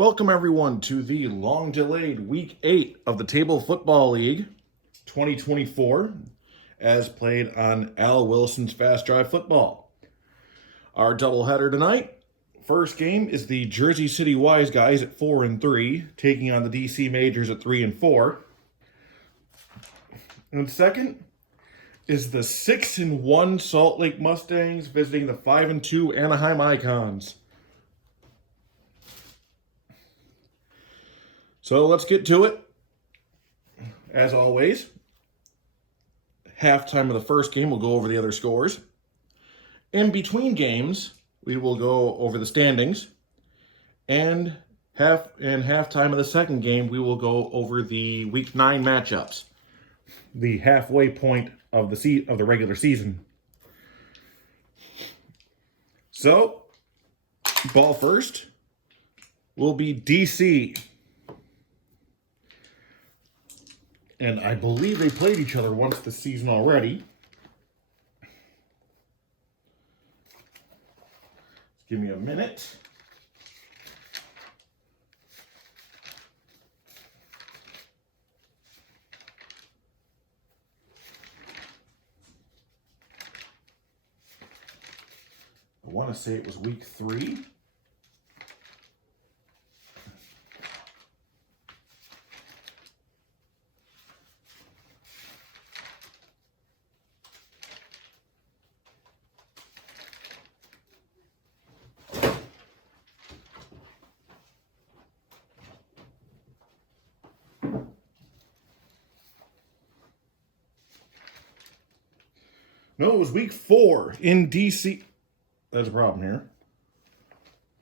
Welcome everyone to the long-delayed Week 8 of the Table Football League 2024 as played on Al Wilson's Fast Drive Football. Our doubleheader tonight, first game is the Jersey City Wiseguys at 4-3, taking on the DC Majors at 3-4. And second is the 6-1 Salt Lake Mustangs visiting the 5-2 Anaheim Icons. So let's get to it. As always, halftime of the first game, we'll go over the other scores. In between games, we will go over the standings. And halftime of the second game, we will go over the Week 9 matchups, the halfway point of the regular season. So, ball first will be DC. And I believe they played each other once this season already. Give me a minute. I want to say it was week 3. No, it was week 4 in DC. There's a problem here.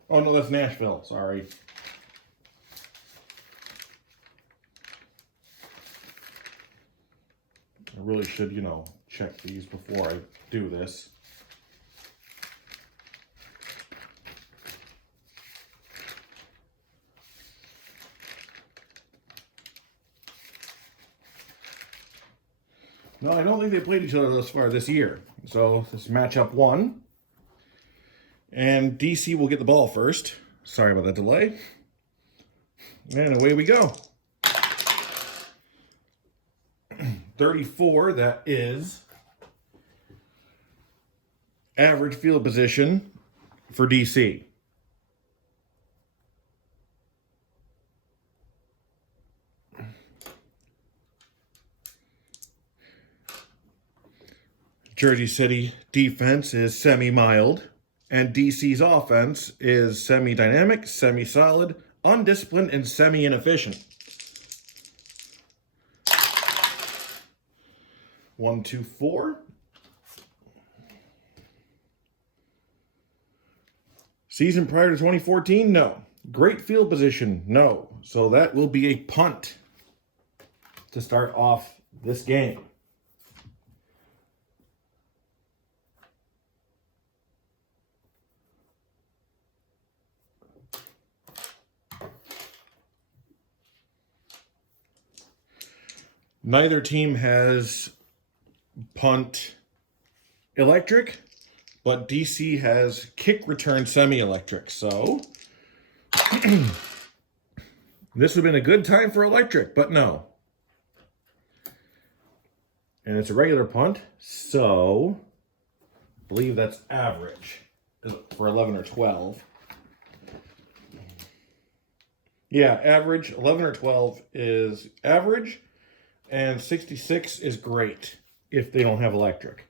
Oh, no, that's Nashville. Sorry. I really should, check these before I do this. No, I don't think they played each other thus far this year. So this is matchup 1. And DC will get the ball first. Sorry about that delay. And away we go. 34, that is average field position for DC. Jersey City defense is semi-mild, and DC's offense is semi-dynamic, semi-solid, undisciplined, and semi-inefficient. 1, 2, 4. Season prior to 2014? No. Great field position? No. So that will be a punt to start off this game. Neither team has punt electric, but DC has kick return semi-electric. So this would have been a good time for electric, but no. And it's a regular punt, so I believe that's average for 11 or 12. Yeah, average, 11 or 12 is average. And 66 is great if they don't have electric.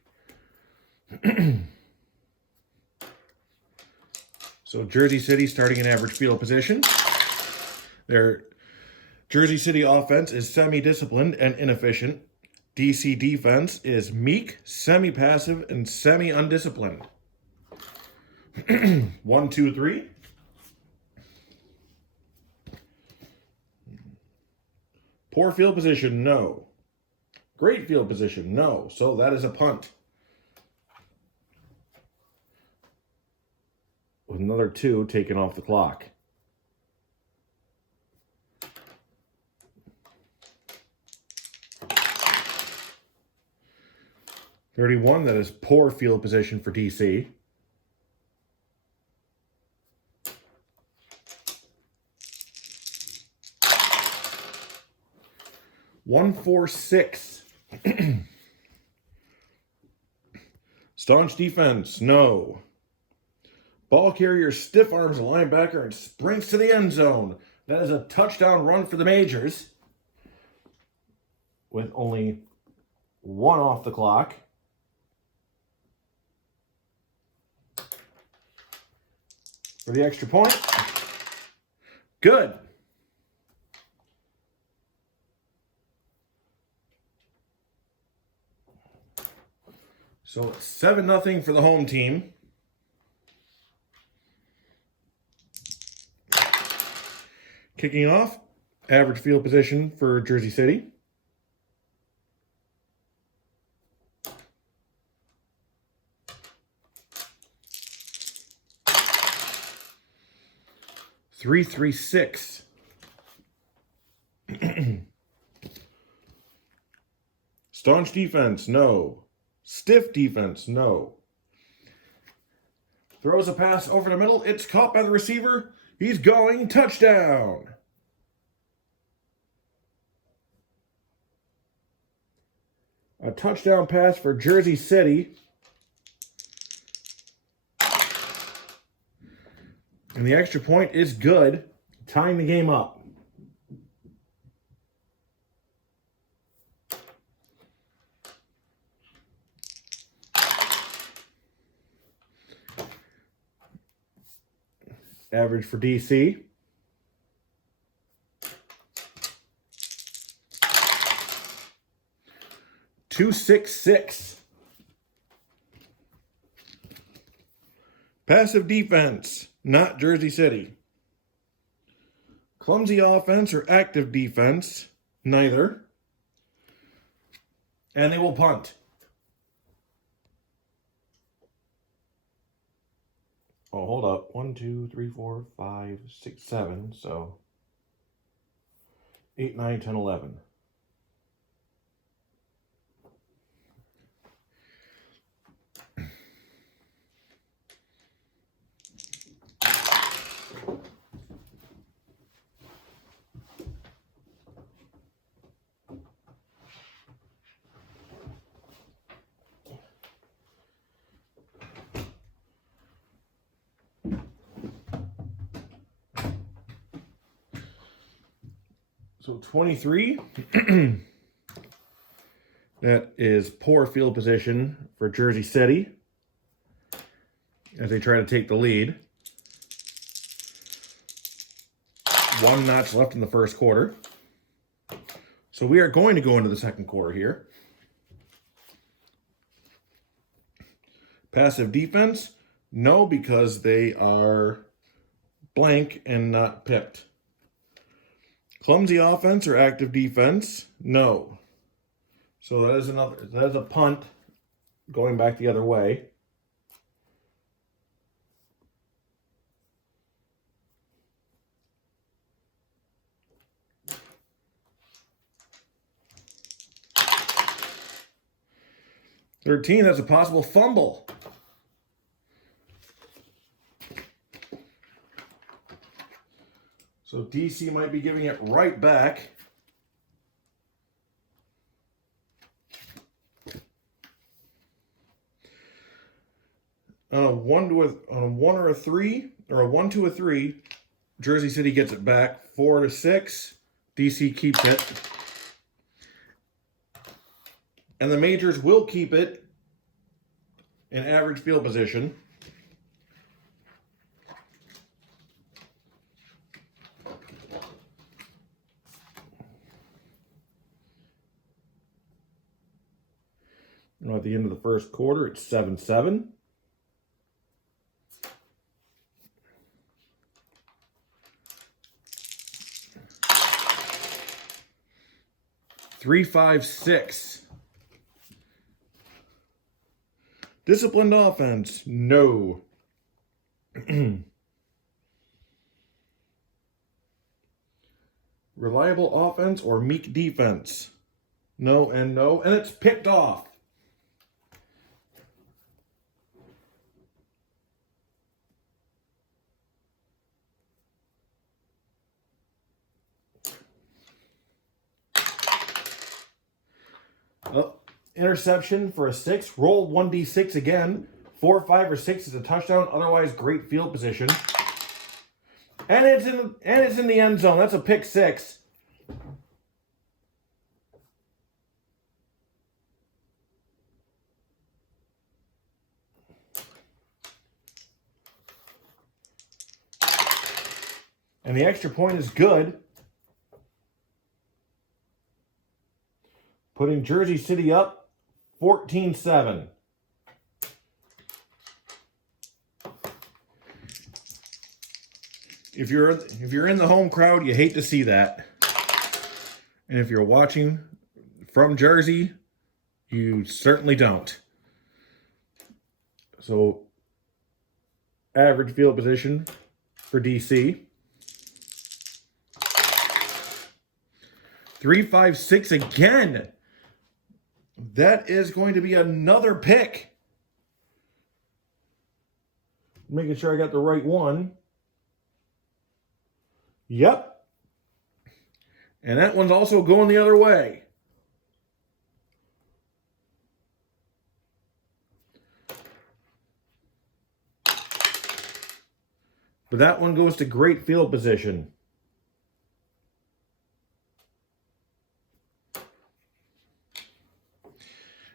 So Jersey City starting in average field position. Their Jersey City offense is semi-disciplined and inefficient. DC defense is meek, semi-passive, and semi-undisciplined. 1, 2, 3. Poor field position, no. Great field position, no. So that is a punt. With another 2 taken off the clock. .31, that is poor field position for DC. 146. Staunch defense, no. Ball carrier stiff arms a linebacker and sprints to the end zone. That is a touchdown run for the Majors, with only 1 off the clock. For the extra point. Good. So it's 7-0 for the home team. Kicking off, average field position for Jersey City. Three, 3-6. Staunch defense, no. Stiff defense, no. Throws a pass over the middle. It's caught by the receiver. He's going touchdown. A touchdown pass for Jersey City. And the extra point is good, tying the game up. Average for DC. .266. Passive defense, not Jersey City. Clumsy offense or active defense, neither. And they will punt. Oh, hold up. 1, 2, 3, 4, 5, 6, 7. So 8, 9, 10, 11. So 23, that is poor field position for Jersey City as they try to take the lead. 1 notch left in the first quarter. So we are going to go into the second quarter here. Passive defense, no, because they are blank and not picked. Clumsy offense or active defense? No. So that is a punt going back the other way. .13, that's a possible fumble. So DC might be giving it right back. On a 1 or a 3, or a 1 to a 3, Jersey City gets it back. 4 to 6, DC keeps it. And the Majors will keep it in average field position. At the end of the first quarter, it's 7-7. Three, 5, 6. Disciplined offense, no. Reliable offense or meek defense, no, and it's picked off. interception for a 6. Rolled 1d6 again. 4, 5, or 6 is a touchdown. Otherwise, great field position. And it's in the end zone. That's a pick 6. And the extra point is good, putting Jersey City up 14-7. If you're in the home crowd, you hate to see that. And if you're watching from Jersey, you certainly don't. So, average field position for DC. 3, 5, 6 again. That is going to be another pick. Making sure I got the right one. Yep. And that one's also going the other way. But that one goes to great field position.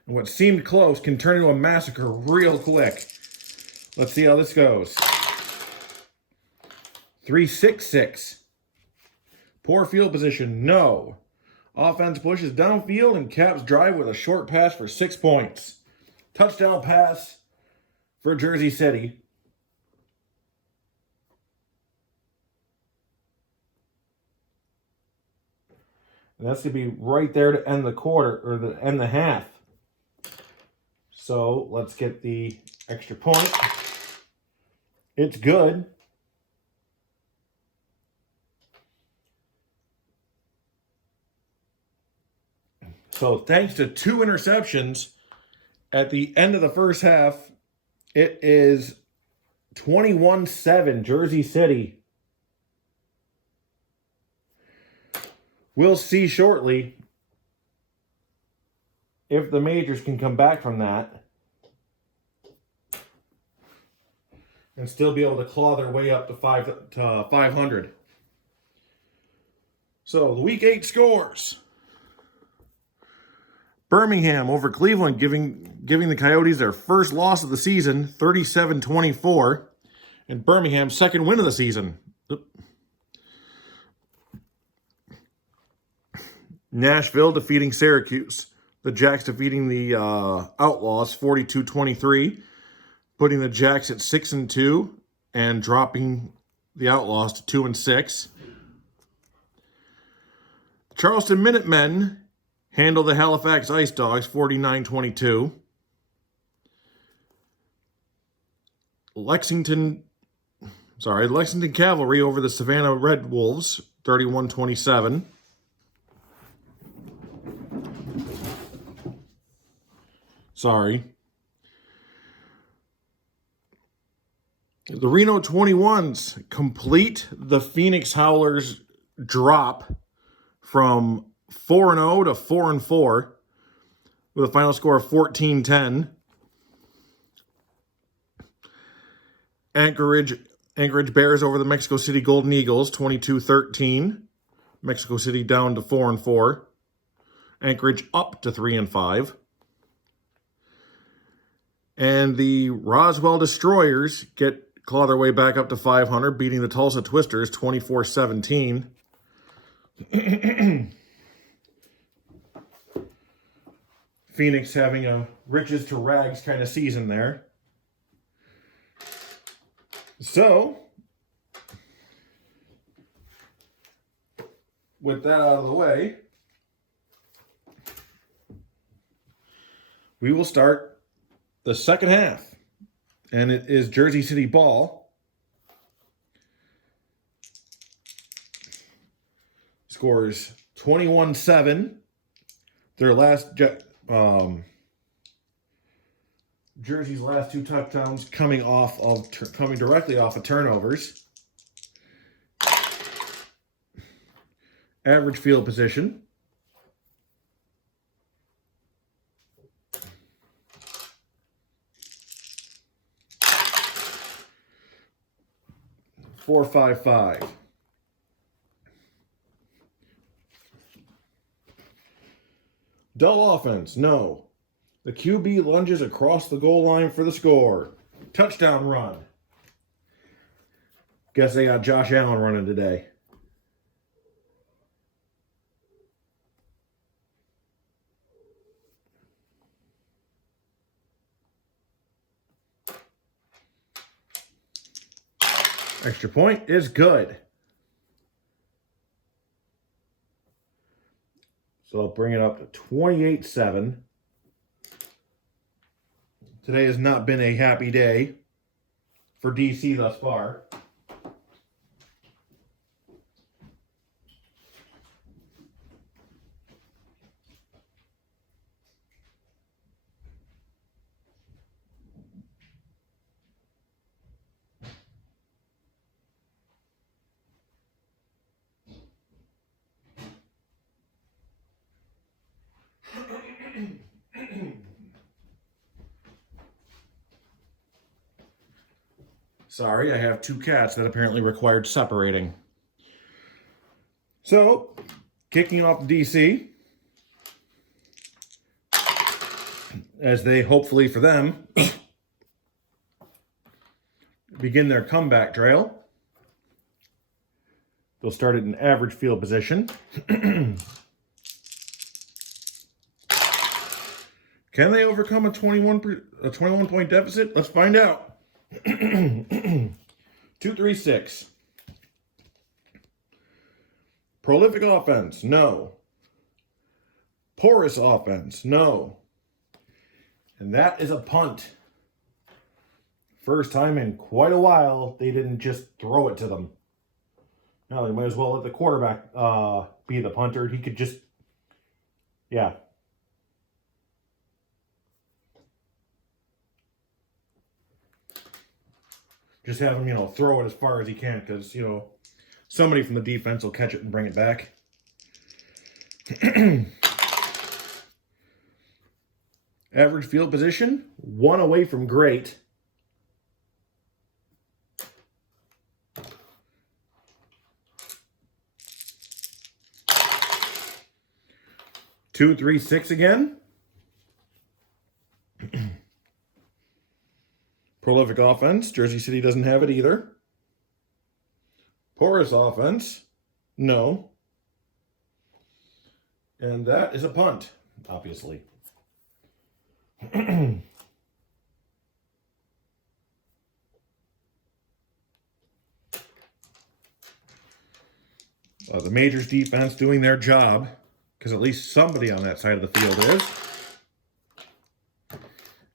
And what seemed close can turn into a massacre real quick. Let's see how this goes. 3, 6, 6. Poor field position, no. Offense pushes downfield and Caps drive with a short pass for 6 points. Touchdown pass for Jersey City. And that's going to be right there to end the quarter, or to end the half. So let's get the extra point. It's good. So thanks to 2 interceptions at the end of the first half, it is 21-7 Jersey City. We'll see shortly if the Majors can come back from that and still be able to claw their way up to 500. So the Week 8 scores. Birmingham over Cleveland, giving the Coyotes their first loss of the season, 37-24. And Birmingham's second win of the season. Nashville defeating Syracuse. The Jacks defeating the Outlaws 42-23, putting the Jacks at 6-2 and dropping the Outlaws to 2-6. Charleston Minutemen handle the Halifax Ice Dogs 49-22. Lexington Cavalry over the Savannah Red Wolves 31-27. The Reno 21s complete the Phoenix Howlers drop from 4-0 to 4-4 with a final score of 14-10. Anchorage Bears over the Mexico City Golden Eagles 22-13. Mexico City down to 4-4. Anchorage up to 3-5. And the Roswell Destroyers claw their way back up to 500, beating the Tulsa Twisters 24-17. Phoenix having a riches to rags kind of season there. So, with that out of the way, we will start the second half, and it is Jersey City ball. Scores 21-7. Their Jersey's last 2 touchdowns coming directly off of turnovers. Average field position. 4-5-5. Dull offense, no. The QB lunges across the goal line for the score. Touchdown run. Guess they got Josh Allen running today. Extra point is good. So I'll bring it up to 28-7. Today has not been a happy day for DC thus far. Sorry, I have two cats that apparently required separating. So, kicking off DC, as they, hopefully for them, begin their comeback trail. They'll start at an average field position. Can they overcome a 21-point deficit? Let's find out. 2-3-6. Prolific offense, no. Porous offense, no. And that is a punt. First time in quite a while they didn't just throw it to them. No, they might as well let the quarterback be the punter. He could just, yeah. Just have him, throw it as far as he can because, somebody from the defense will catch it and bring it back. Average field position, 1 away from great. Two, 3, 6 again. Prolific offense. Jersey City doesn't have it either. Porous offense. No. And that is a punt, obviously. The Majors defense doing their job, because at least somebody on that side of the field is.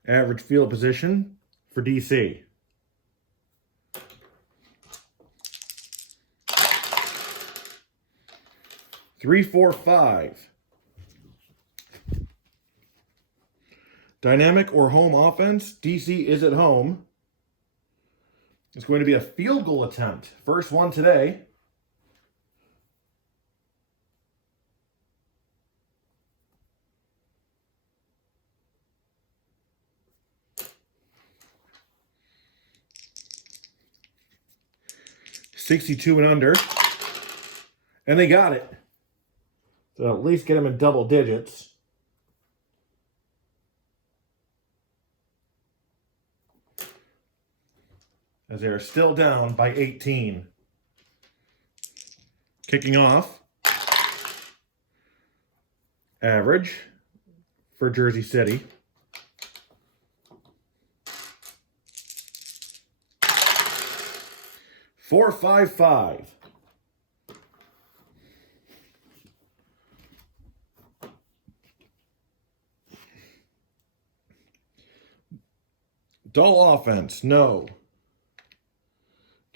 Average field position for DC. Three, 4, 5. Dynamic or home offense. DC is at home. It's going to be a field goal attempt. First one today. .62 and under. And they got it. So at least get them in double digits. As they are still down by 18. Kicking off. Average for Jersey City. Four, 5, 5. Dull offense, no.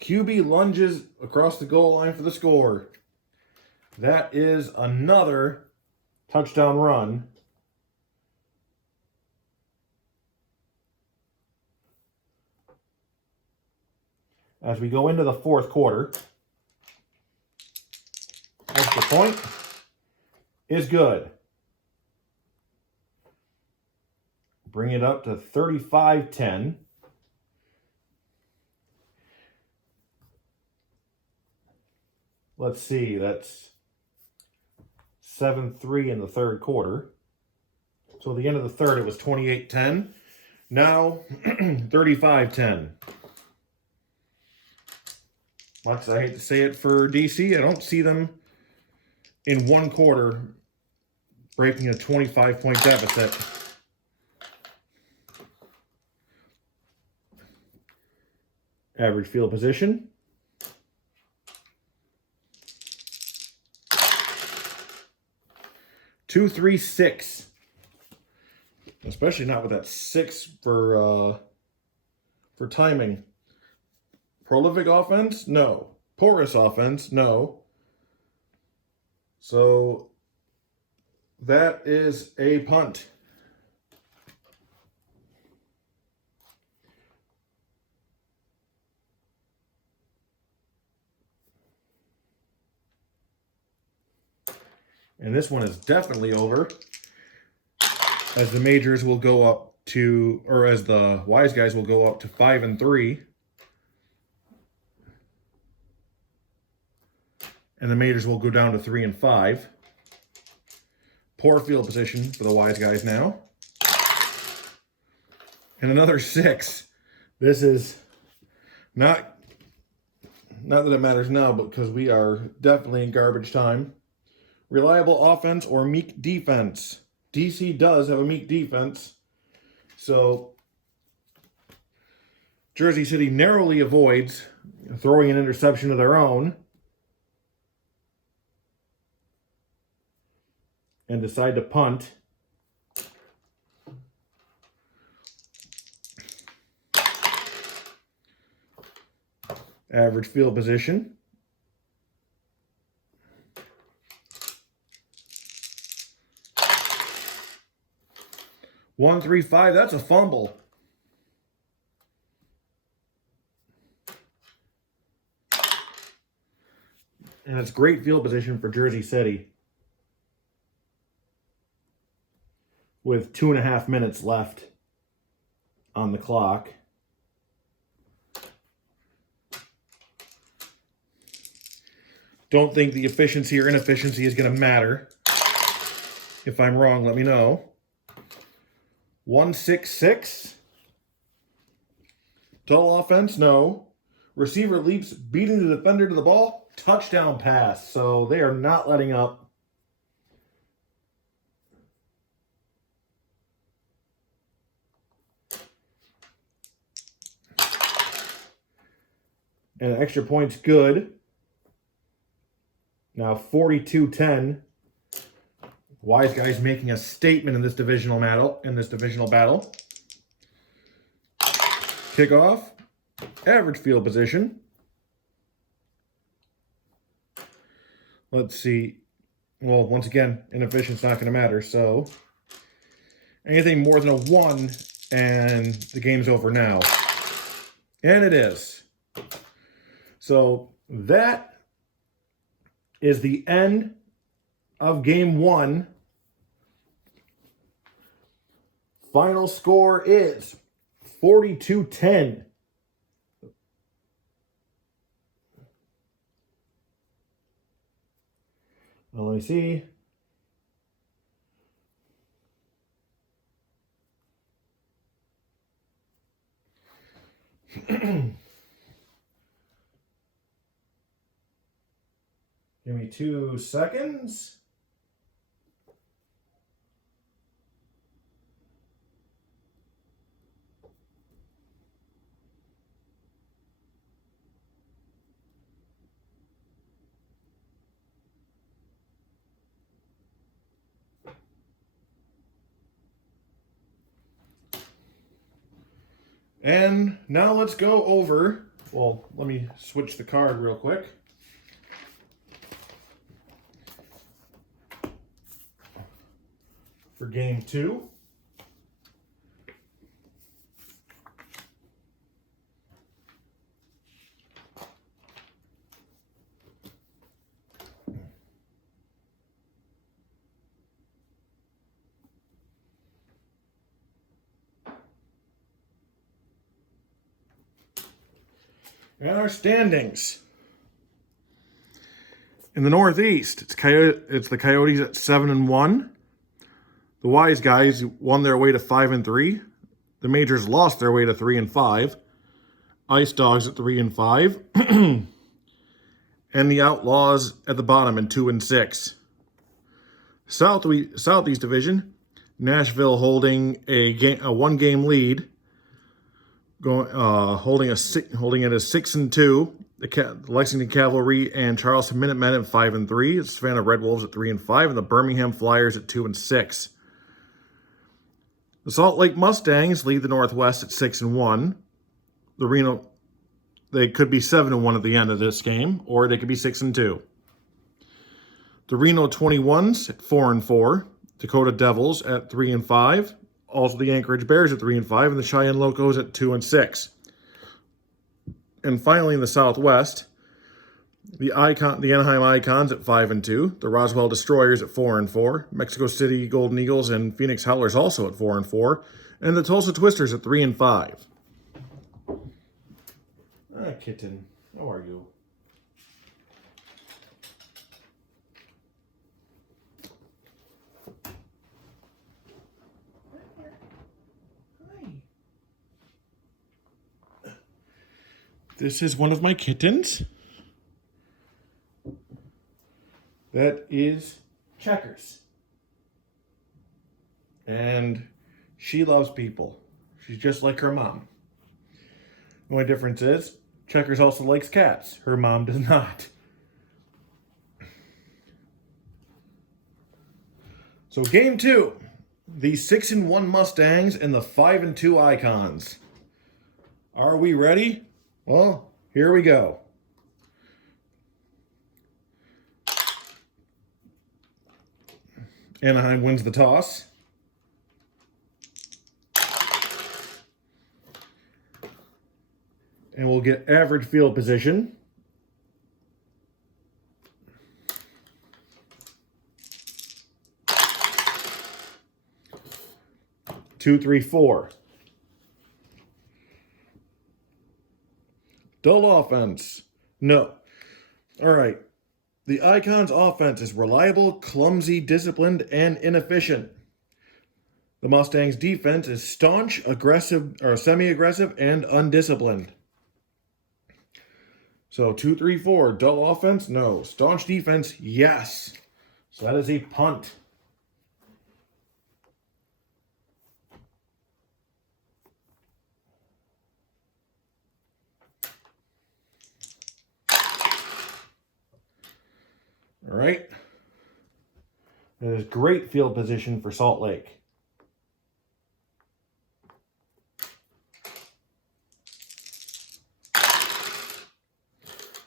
QB lunges across the goal line for the score. That is another touchdown run. As we go into the fourth quarter, extra point is good. Bring it up to 35-10. Let's see, that's 7-3 in the third quarter. So at the end of the third, it was 28-10. Now, 35-10. Much as I hate to say it for DC, I don't see them in one quarter breaking a 25-point deficit. Average field position. Two, 3, 6. Especially not with that 6 for timing. Prolific offense? No. Porous offense? No. So that is a punt. And this one is definitely over, as the majors will go up to, or as the Wiseguys will go up to 5-3. And the majors will go down to 3-5. Poor field position for the Wiseguys now. And another 6. This is not that it matters now, but because we are definitely in garbage time. Reliable offense or meek defense. DC does have a meek defense. So Jersey City narrowly avoids throwing an interception of their own and decide to punt. Average field position. One, 3, 5. That's a fumble. And it's great field position for Jersey City, with 2.5 minutes left on the clock. Don't think the efficiency or inefficiency is going to matter. If I'm wrong, let me know. 1-6-6. Total offense, no. Receiver leaps, beating the defender to the ball. Touchdown pass. So they are not letting up. And an extra point's good. Now 42-10. Wiseguys making a statement in this divisional battle. Kickoff. Average field position. Let's see. Well, once again, inefficient's not going to matter. So anything more than a 1 and the game's over now. And it is. So that is the end of game 1. Final score is 42-10. Well, let me see. Give me 2 seconds. And now let's go over, well, let me switch the card real quick. For game 2. And our standings. In the Northeast, it's the Coyotes at 7-1. The Wiseguys won their way to 5-3. The Majors lost their way to 3-5. Ice Dogs at 3-5. And the Outlaws at the bottom in 2-6. Southeast Division, Nashville holding a 1-game lead, holding it as 6-2. The Lexington Cavalry and Charleston Minutemen at 5-3. The Savannah Red Wolves at 3-5, and the Birmingham Flyers at 2-6. The Salt Lake Mustangs lead the Northwest at 6-1. The Reno, they could be 7-1 at the end of this game, or they could be 6-2. The Reno 21s at 4-4. Dakota Devils at 3-5. Also the Anchorage Bears at 3-5, and the Cheyenne Locos at 2-6. And finally, in the Southwest, the Anaheim Icons at 5-2, the Roswell Destroyers at 4-4, Mexico City Golden Eagles and Phoenix Howlers also at 4-4, and the Tulsa Twisters at 3-5. Kitten, how are you? This is one of my kittens. That is Checkers. And she loves people. She's just like her mom. The only difference is Checkers also likes cats. Her mom does not. So game 2. The 6-1 Mustangs and the 5-2 Icons. Are we ready? Well, here we go. Anaheim wins the toss. And we'll get average field position. Two, three, four. Dull offense. No. All right. The Icons' offense is reliable, clumsy, disciplined, and inefficient. The Mustangs' defense is staunch, aggressive, or semi-aggressive, and undisciplined. So 2, 3, 4. Dull offense? No. Staunch defense? Yes. So that is a punt. All right. That is great field position for Salt Lake.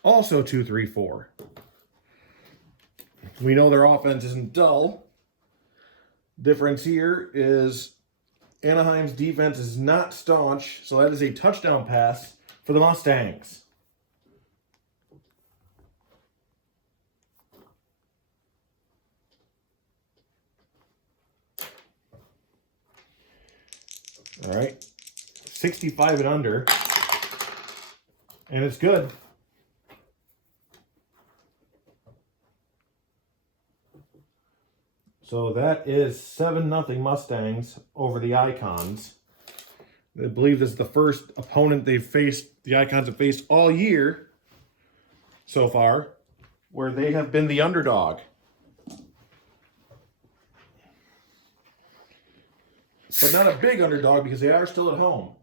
Also 2, 3, 4. We know their offense isn't dull. Difference here is Anaheim's defense is not staunch, so that is a touchdown pass for the Mustangs. All right, 65 and under, and it's good. So that is 7-0 Mustangs over the Icons. I believe this is the first opponent the Icons have faced all year so far, where they have been the underdog. But not a big underdog because they are still at home.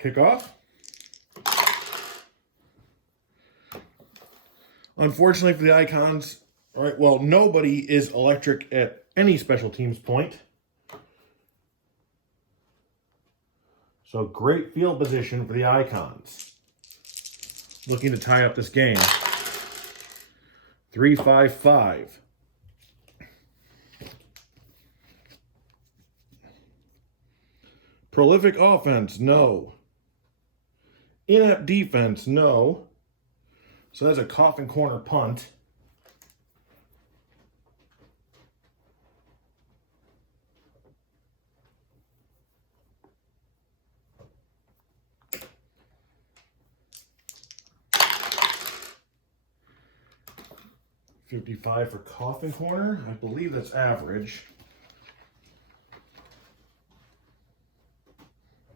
Kickoff. Unfortunately for the Icons, all right, well, nobody is electric at any special teams point. So great field position for the Icons. Looking to tie up this game. 3-5-5. Prolific offense, no. Inept defense, no. So that's a coffin corner punt. 55 for Coffin Corner. I believe that's average.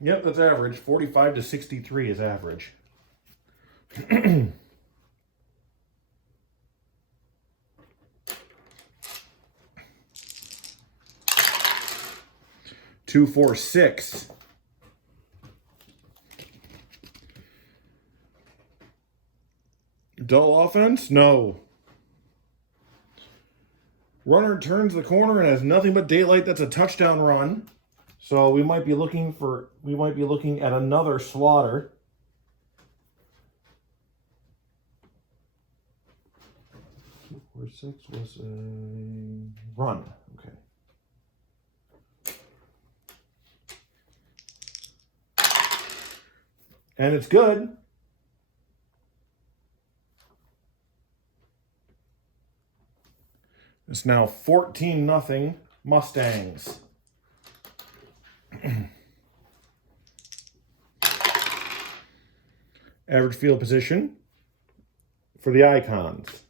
Yep, that's average. 45 to 63 is average. 2, 4, 6. Dull offense? No. Runner turns the corner and has nothing but daylight. That's a touchdown run. So we might be looking at another slaughter. Or 6 was a run. Okay. And it's good. It's now 14-0 Mustangs. Average field position for the Icons.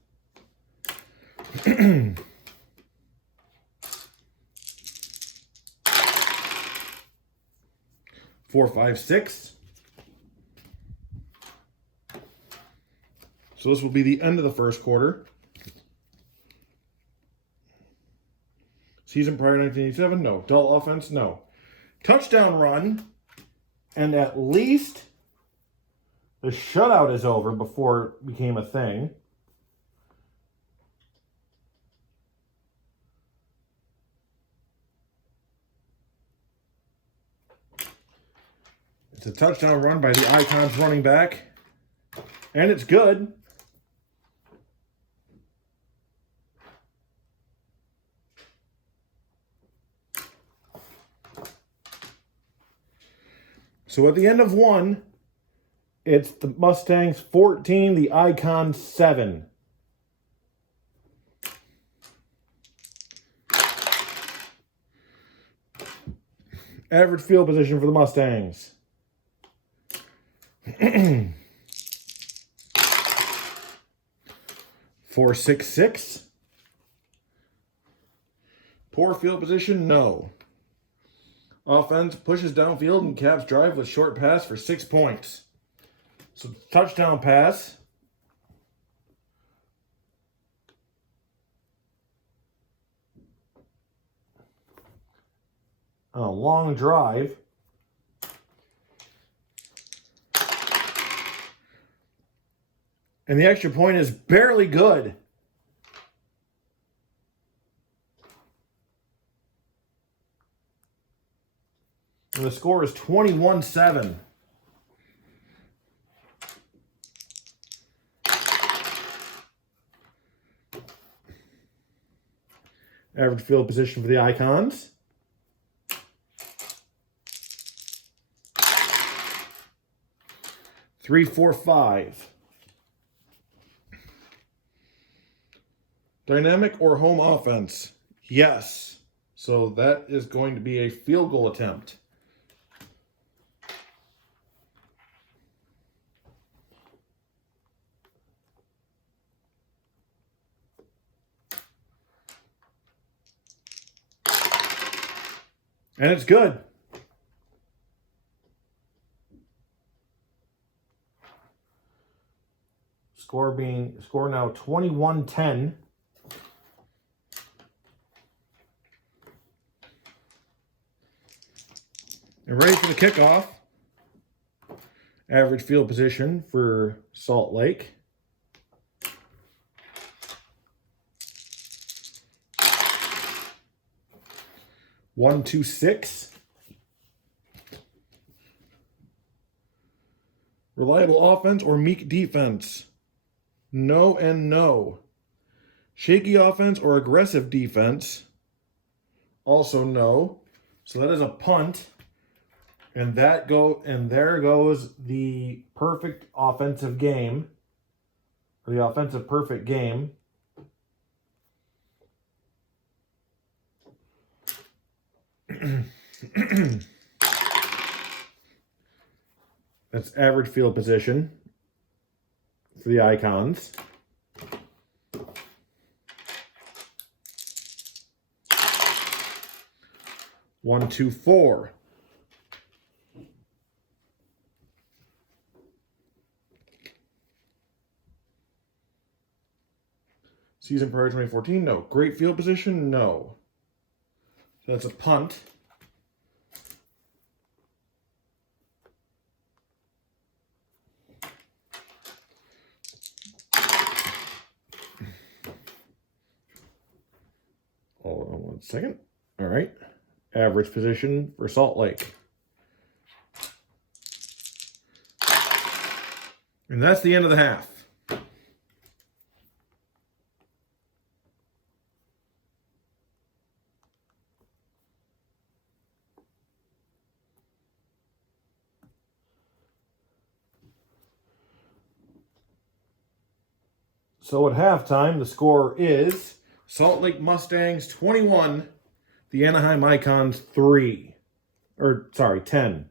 4, 5, 6. So this will be the end of the first quarter. Season prior to 1987? No. Dull offense? No. Touchdown run, and at least the shutout is over before it became a thing. It's a touchdown run by the Icons running back, and it's good. So at the end of one, it's the Mustangs 14, the Icons 7. Average field position for the Mustangs. 4, 6, 6. Poor field position? No. Offense pushes downfield and Caps drive with short pass for 6 points. So touchdown pass. On a long drive. And the extra point is barely good. And the score is 21-7. Average field position for the Icons. Three, 4, 5. Dynamic or home offense? Yes. So that is going to be a field goal attempt. And it's good. Score now 21-10. And ready for the kickoff. Average field position for Salt Lake. One, 2, 6. Reliable offense or meek defense? No and no. Shaky offense or aggressive defense? Also no. So that is a punt. And there goes the perfect offensive game. Or the offensive perfect game. That's average field position for the Icons. 1, 2, 4. Season prior to 2014? No. Great field position? No. So that's a punt. Hold on 1 second. All right. Average position for Salt Lake. And that's the end of the half. So at halftime, the score is Salt Lake Mustangs 21, the Anaheim Icons 3. Or, sorry, 10.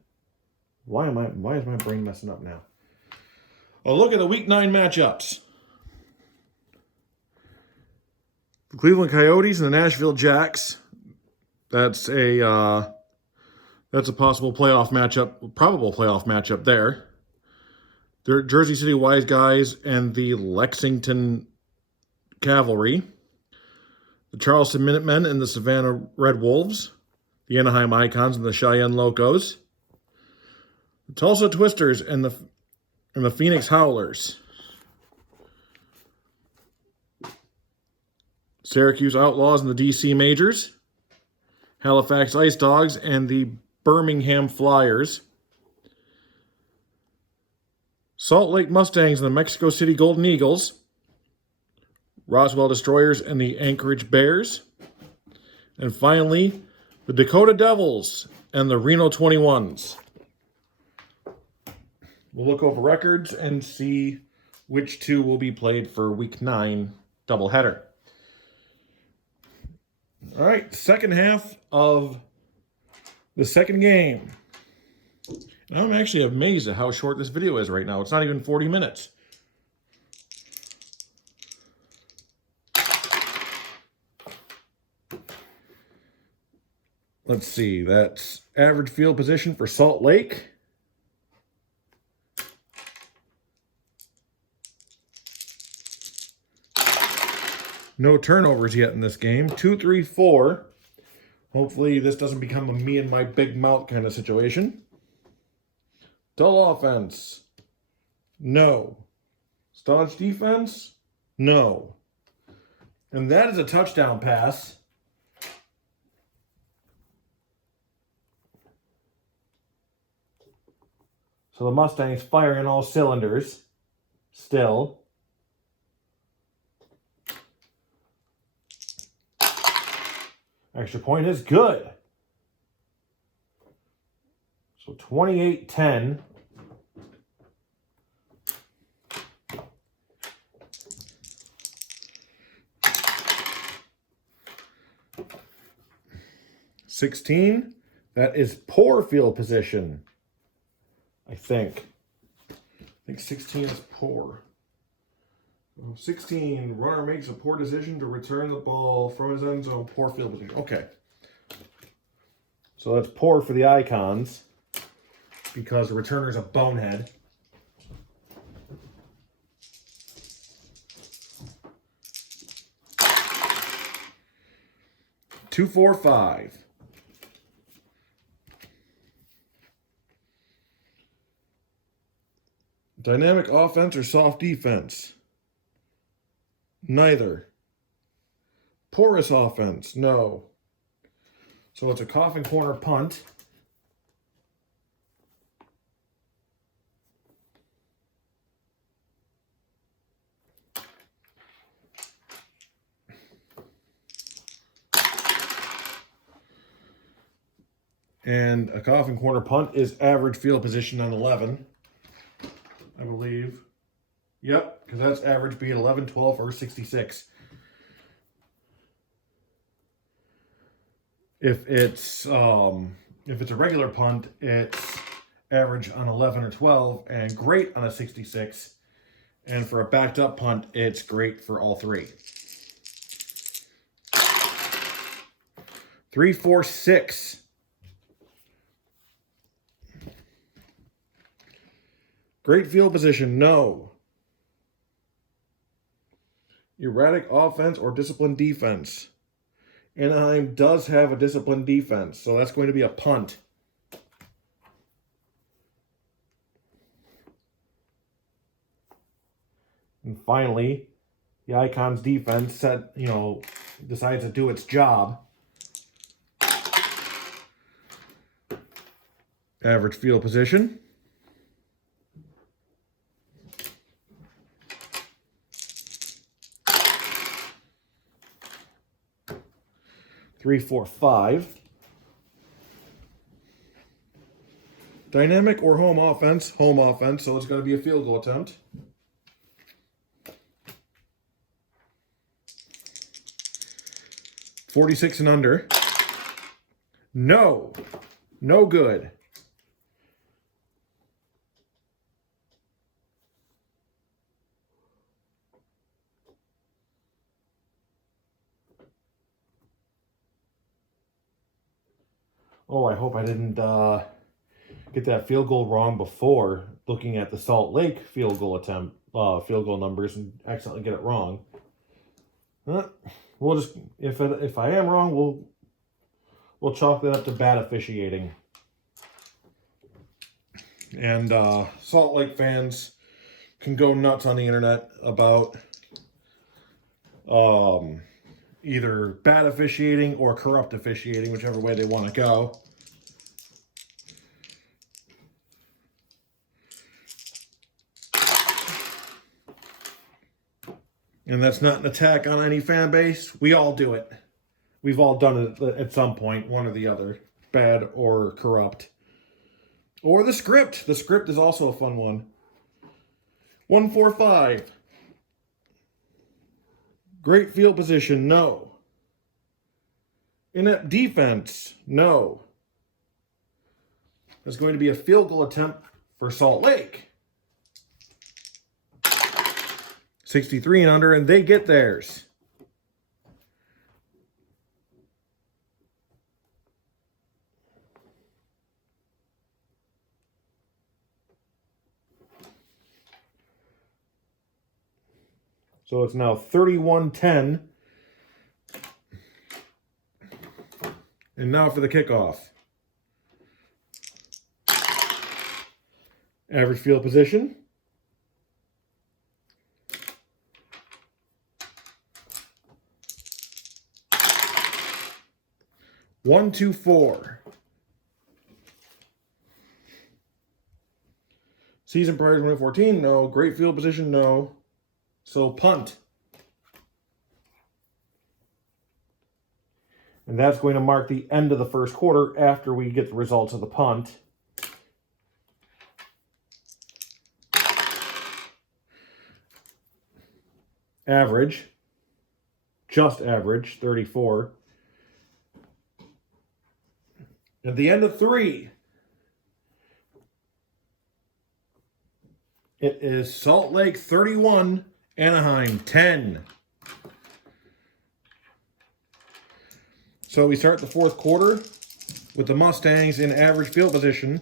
Why is my brain messing up now? A look at the Week 9 matchups. The Cleveland Coyotes and the Nashville Jacks. That's a possible playoff matchup, probable playoff matchup there. The Jersey City Wiseguys and the Lexington Cavalry. The Charleston Minutemen and the Savannah Red Wolves. The Anaheim Icons and the Cheyenne Locos. The Tulsa Twisters and the Phoenix Howlers. Syracuse Outlaws and the DC Majors. Halifax Ice Dogs and the Birmingham Flyers. Salt Lake Mustangs and the Mexico City Golden Eagles. Roswell Destroyers and the Anchorage Bears. And finally, the Dakota Devils and the Reno 21s. We'll look over records and see which two will be played for Week 9 doubleheader. All right, second half of the second game. And I'm actually amazed at how short this video is right now. It's not even 40 minutes. Let's see, that's average field position for Salt Lake. No turnovers yet in this game. 2, 3, 4. Hopefully this doesn't become a me and my big mouth kind of situation. Dull offense. No. Staunch defense. No. And that is a touchdown pass. So the Mustangs firing all cylinders. Still. Extra point is good. So 28-10. $16. That is poor field position. I think 16 is poor. 16, runner makes a poor decision to return the ball from his end zone. Poor field position. Okay. So that's poor for the Icons because the returner's a bonehead. Two, 4, 5. Dynamic offense or soft defense? Neither. Porous offense? No. So it's a coffin corner punt. And a coffin corner punt is average field position on 11, I believe. Yep, because that's average be at 11, 12, or 66. If it's a regular punt, it's average on 11 or 12 and great on a 66. And for a backed up punt, it's great for all three. 3, 4, 6. Great field position, no. Erratic offense or disciplined defense. Anaheim does have a disciplined defense, so that's going to be a punt. And finally, the Icons defense decides to do its job. Average field position. Three, four, five. Dynamic or home offense? Home offense, so it's going to be a field goal attempt. .46 and under. No. No good. Oh, I hope I didn't get that field goal wrong before looking at the Salt Lake field goal attempt, field goal numbers, and accidentally get it wrong. We'll just, if I am wrong, we'll chalk that up to bad officiating. And Salt Lake fans can go nuts on the internet about either bad officiating or corrupt officiating, whichever way they want to go. And that's not an attack on any fan base. We all do it. We've all done it at some point, one or the other. Bad or corrupt. Or the script. The script is also a fun one. 145. Great field position, no. Inept defense, no. There's going to be a field goal attempt for Salt Lake. 63 and under, and they get theirs. So it's now 31-10. And now for the kickoff. Average field position. One, two, four. Season prior to 2014, no. Great field position, no. So punt. And that's going to mark the end of the first quarter after we get the results of the punt. Average. Just average, 34. At the end of 3, it is Salt Lake 31, Anaheim 10. So we start the fourth quarter with the Mustangs in average field position,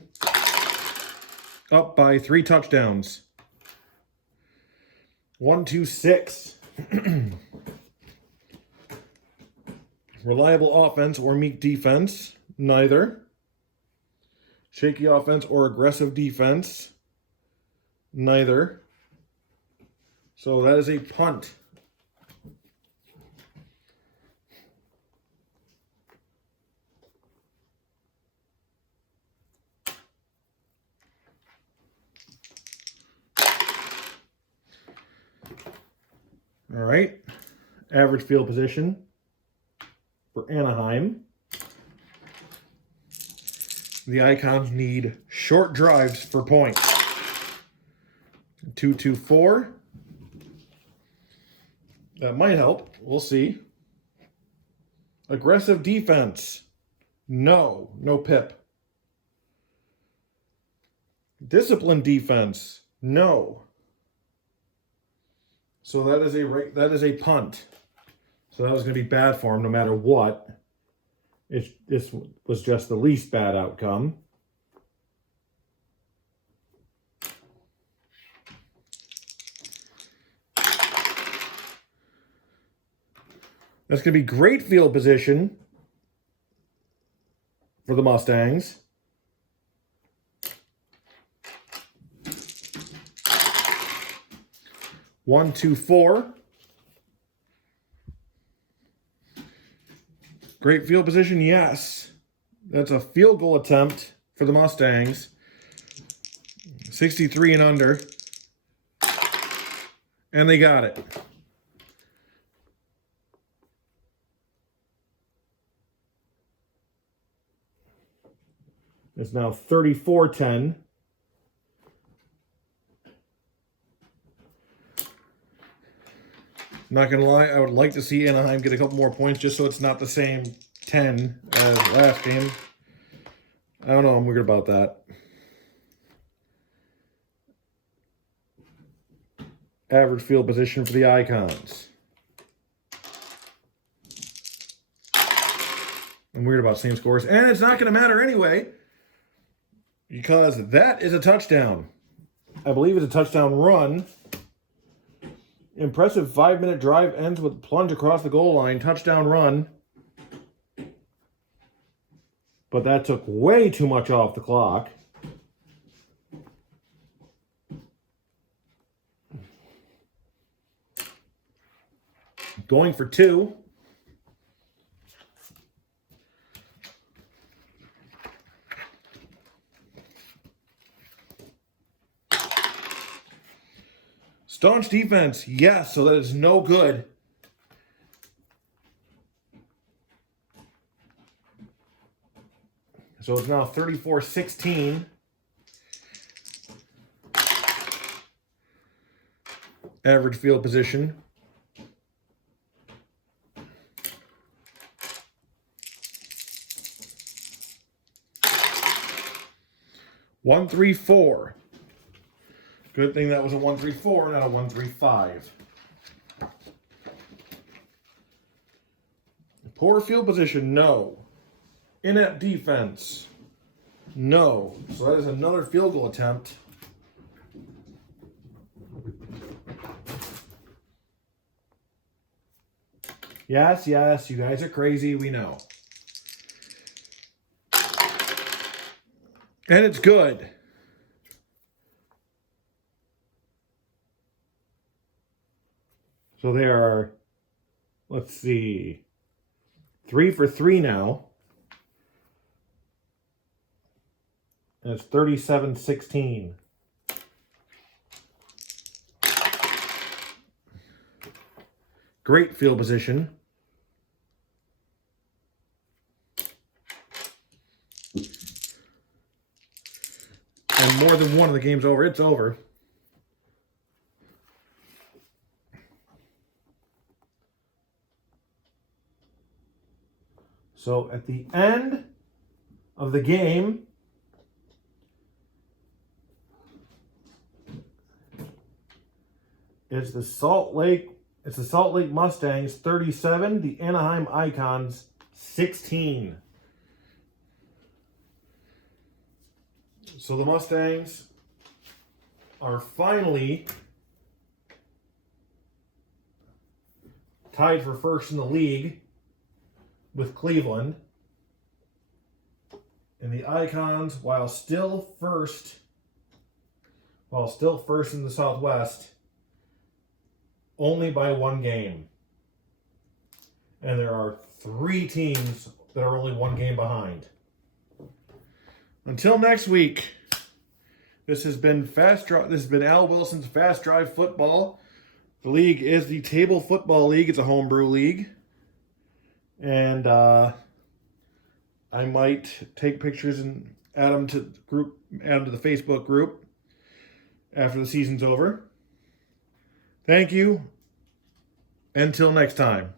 up by 3 touchdowns. 1, 2, 6. Reliable offense or meek defense. Neither. Shaky offense or aggressive defense. Neither. So that is a punt. All right. Average field position for Anaheim. The Icons need short drives for points. 2, 2, 4. That might help. We'll see. Aggressive defense. No. No pip. Disciplined defense. No. So that is a punt. So that was going to be bad for him no matter what. This was just the least bad outcome. That's going to be great field position for the Mustangs. One, two, four. Great field position, yes. That's a field goal attempt for the Mustangs. 63 and under. And they got it. It's now 34-10. Not going to lie, I would like to see Anaheim get a couple more points just so it's not the same 10 as last game. I don't know, I'm weird about that. Average field position for the Icons. I'm weird about same scores. And it's not going to matter anyway, because that is a touchdown. I believe it's a touchdown run. Impressive 5-minute drive ends with plunge across the goal line. Touchdown run. But that took way too much off the clock. Going for two. Staunch defense, yes, so that is no good. So it's now 34-16. Average field position. One, 3, 4. Good thing that was a 1-3-4, not a 1-3-5. Poor field position, no. Inept defense, no. So that is another field goal attempt. Yes, you guys are crazy, we know. And it's good. So they are, let's see, 3 for 3 now. And it's 37-16. Great field position. And more than one of the game's over. It's over. So at the end of the game, it's the Salt Lake Mustangs 37, the Anaheim Icons 16. So the Mustangs are finally tied for first in the league with Cleveland. And the Icons, while still first in the Southwest, only by 1 game. And there are 3 teams that are only 1 game behind. Until next week, this has been Al Wilson's Fast Drive Football. The league is the Table Football League. It's a homebrew league. And I might take pictures and add them to the Facebook group after the season's over. Thank you. Until next time.